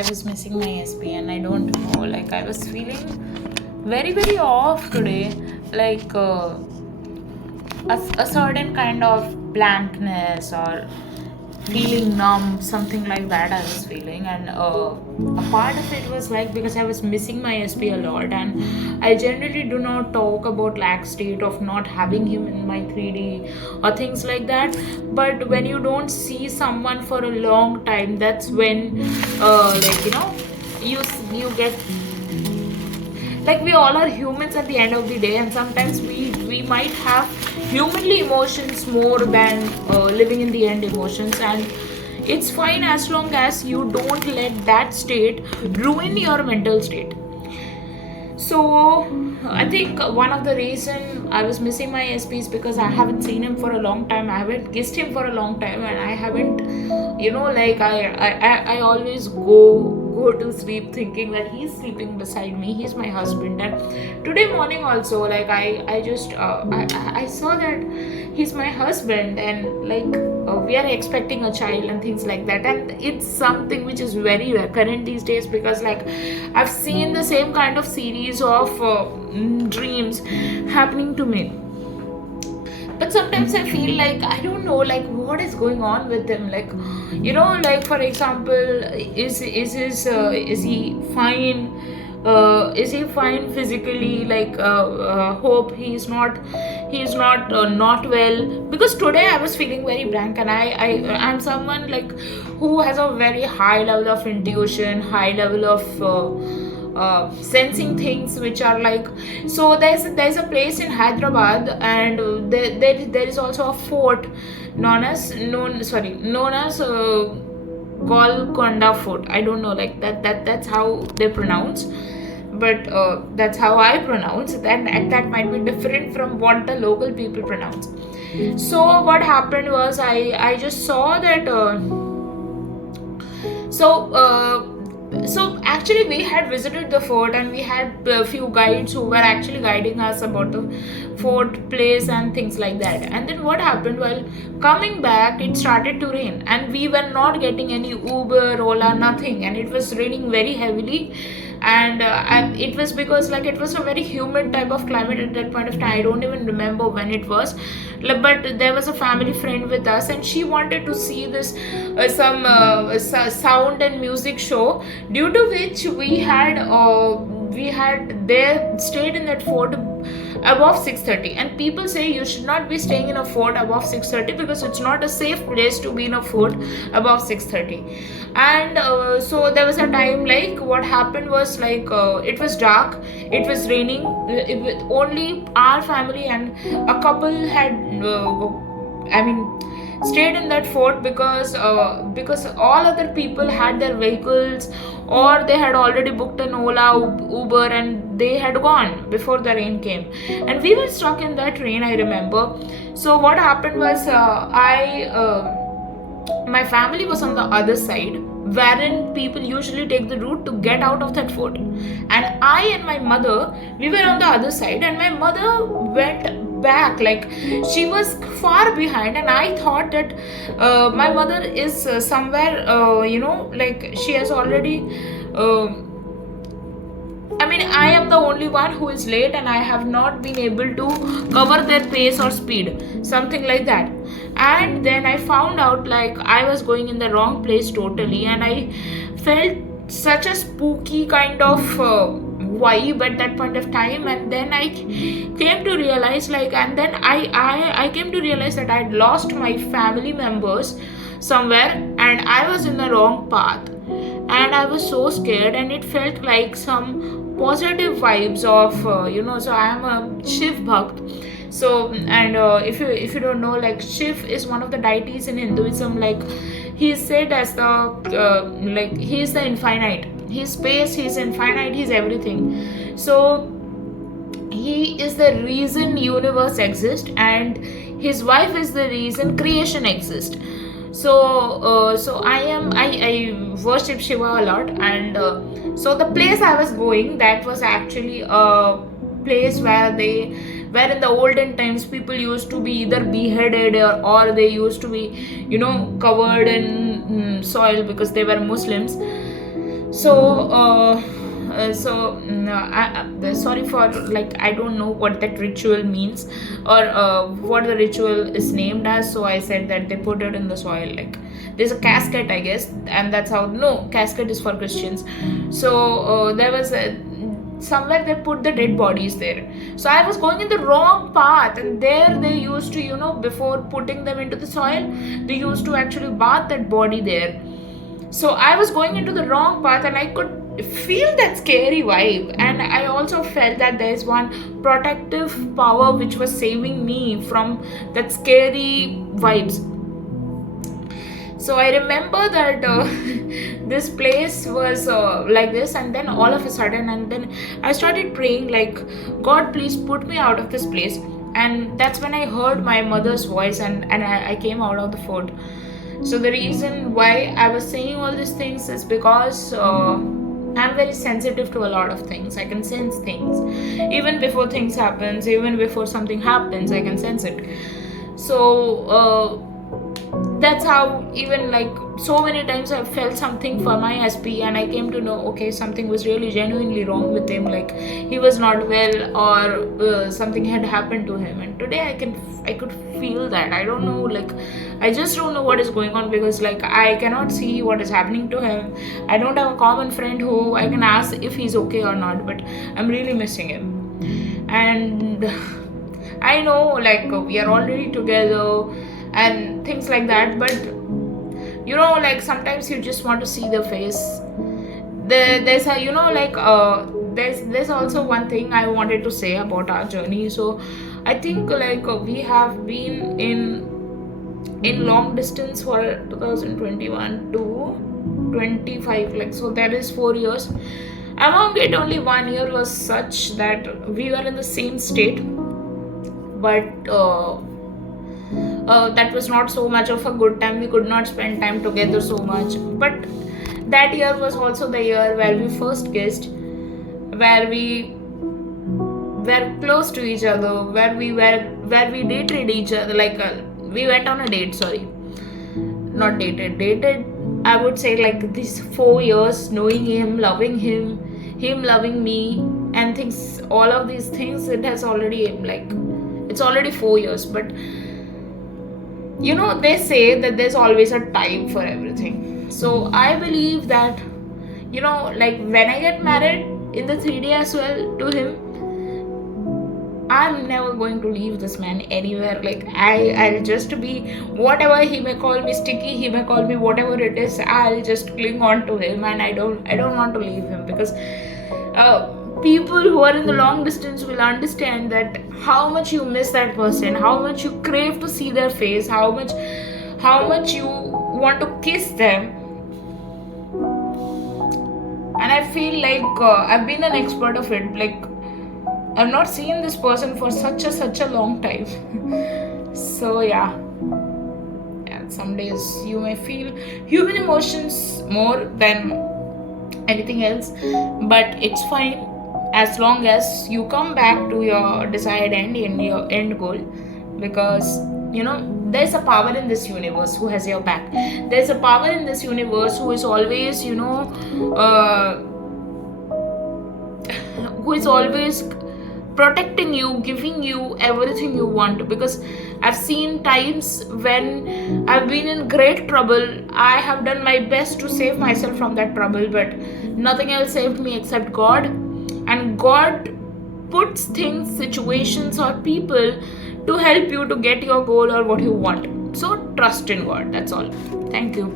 I was missing my SP, and I don't know, like I was feeling very, very off today. Like a certain kind of blankness or feeling numb, something like that I was feeling. And a part of it was like because I was missing my SP a lot, and I generally do not talk about lack state of not having him in my 3D or things like that. But when you don't see someone for a long time, that's when like you get, like, we all are humans at the end of the day, and sometimes we might have humanly emotions more than living in the end emotions. And it's fine as long as you don't let that state ruin your mental state. So I think one of the reason I was missing my SP is because I haven't seen him for a long time. I haven't kissed him for a long time, and I haven't, like I always go to sleep thinking that he's sleeping beside me. He's my husband. And today morning also, like I just I saw that he's my husband, and like we are expecting a child and things like that. And it's something which is very recurrent these days, because like I've seen the same kind of series of dreams happening to me. But sometimes I feel like I don't know, like, what is going on with him. Like, like, for example, is he fine? Is he fine physically? Like, hope he's not not well. Because today I was feeling very blank, and I'm someone like who has a very high level of intuition, high level of sensing things which are like. So there's a place in Hyderabad, and there is also a fort known as Golconda Fort. I don't know, like that's how they pronounce, but that's how I pronounce it, and that might be different from what the local people pronounce. So what happened was I just saw that so actually we had visited the fort, and we had a few guides who were actually guiding us about the fort place and things like that. And then what happened, while coming back, it started to rain, and we were not getting any Uber, Ola, nothing, and it was raining very heavily. And it was because like it was a very humid type of climate at that point of time. I don't even remember when it was, but there was a family friend with us, and she wanted to see this some sound and music show, due to which we had there stayed in that fort above 6:30. And people say you should not be staying in a fort above 6:30, because it's not a safe place to be in a fort above 6:30. And so there was a time, like what happened was, like it was dark, it was raining, only our family and a couple had stayed in that fort, because all other people had their vehicles, or they had already booked an Ola, Uber, and they had gone before the rain came, and we were stuck in that rain, I remember. So what happened was, my family was on the other side, wherein people usually take the route to get out of that fort, and I and my mother, we were on the other side, and my mother went back, like she was far behind, and I thought that my mother is somewhere, like she has already I am the only one who is late, and I have not been able to cover their pace or speed, something like that. And then I found out like I was going in the wrong place totally, and I felt such a spooky kind of vibe at that point of time. And then I came to realize, like, and then I came to realize that I had lost my family members somewhere, and I was in the wrong path, and I was so scared, and it felt like some positive vibes of so I am a Shiv Bhakt. So, and if you don't know, like Shiv is one of the deities in Hinduism. Like he is said as the like he is the infinite, he's space, he's infinite, he's everything. So he is the reason universe exists, and his wife is the reason creation exists. So I worship Shiva a lot. And so the place I was going, that was actually a place where in the olden times people used to be either beheaded, or they used to be covered in soil, because they were Muslims. Sorry for, like, I don't know what that ritual means, or what the ritual is named as. So I said that they put it in the soil, like there's a casket, I guess, and that's how. No, casket is for Christians. So there was somewhere they put the dead bodies there. So I was going in the wrong path, and there they used to, before putting them into the soil, they used to actually bath that body there. So I was going into the wrong path, and I could feel that scary vibe. And I also felt that there's one protective power which was saving me from that scary vibes. So I remember that this place was like this, and then all of a sudden, and then I started praying, like, God, please put me out of this place. And that's when I heard my mother's voice, and I came out of the fort. So the reason why I was saying all these things is because I'm very sensitive to a lot of things. I can sense things even before things happens, even before something happens, I can sense it. So that's how, even like so many times I felt something for my SP, and I came to know, okay, something was really genuinely wrong with him, like he was not well, or something had happened to him. And today I could feel that. I don't know, like I just don't know what is going on, because like I cannot see what is happening to him. I don't have a common friend who I can ask if he's okay or not, but I'm really missing him. And I know, like, we are already together and things like that, but like sometimes you just want to see the face. There's a, like, there's also one thing I wanted to say about our journey. So I think, like, we have been in long distance for 2021 to 25, like, so that is 4 years. Among it, only 1 year was such that we were in the same state, but that was not so much of a good time. We could not spend time together so much. But that year was also the year where we first kissed, where we were close to each other, where we dated each other, like we went on a date. Sorry, not dated. I would say, like, these 4 years, knowing him, loving him loving me, and things, all of these things, it has already, like, it's already 4 years. But they say that there's always a time for everything. So I believe that, like, when I get married in the 3D as well to him, I'm never going to leave this man anywhere. Like, I'll just be, whatever he may call me, sticky, he may call me whatever it is, I'll just cling on to him, and I don't want to leave him, because people who are in the long distance will understand that how much you miss that person, how much you crave to see their face, how much you want to kiss them. And I feel like I've been an expert of it. Like, I've not seen this person for such a long time. So yeah, some days you may feel human emotions more than anything else, but it's fine, as long as you come back to your desired end and your end goal. Because there's a power in this universe who has your back. There's a power in this universe who is always who is always protecting you, giving you everything you want. Because I've seen times when I've been in great trouble, I have done my best to save myself from that trouble, but nothing else saved me except God. And God puts things, situations, or people to help you to get your goal or what you want. So trust in God. That's all. Thank you.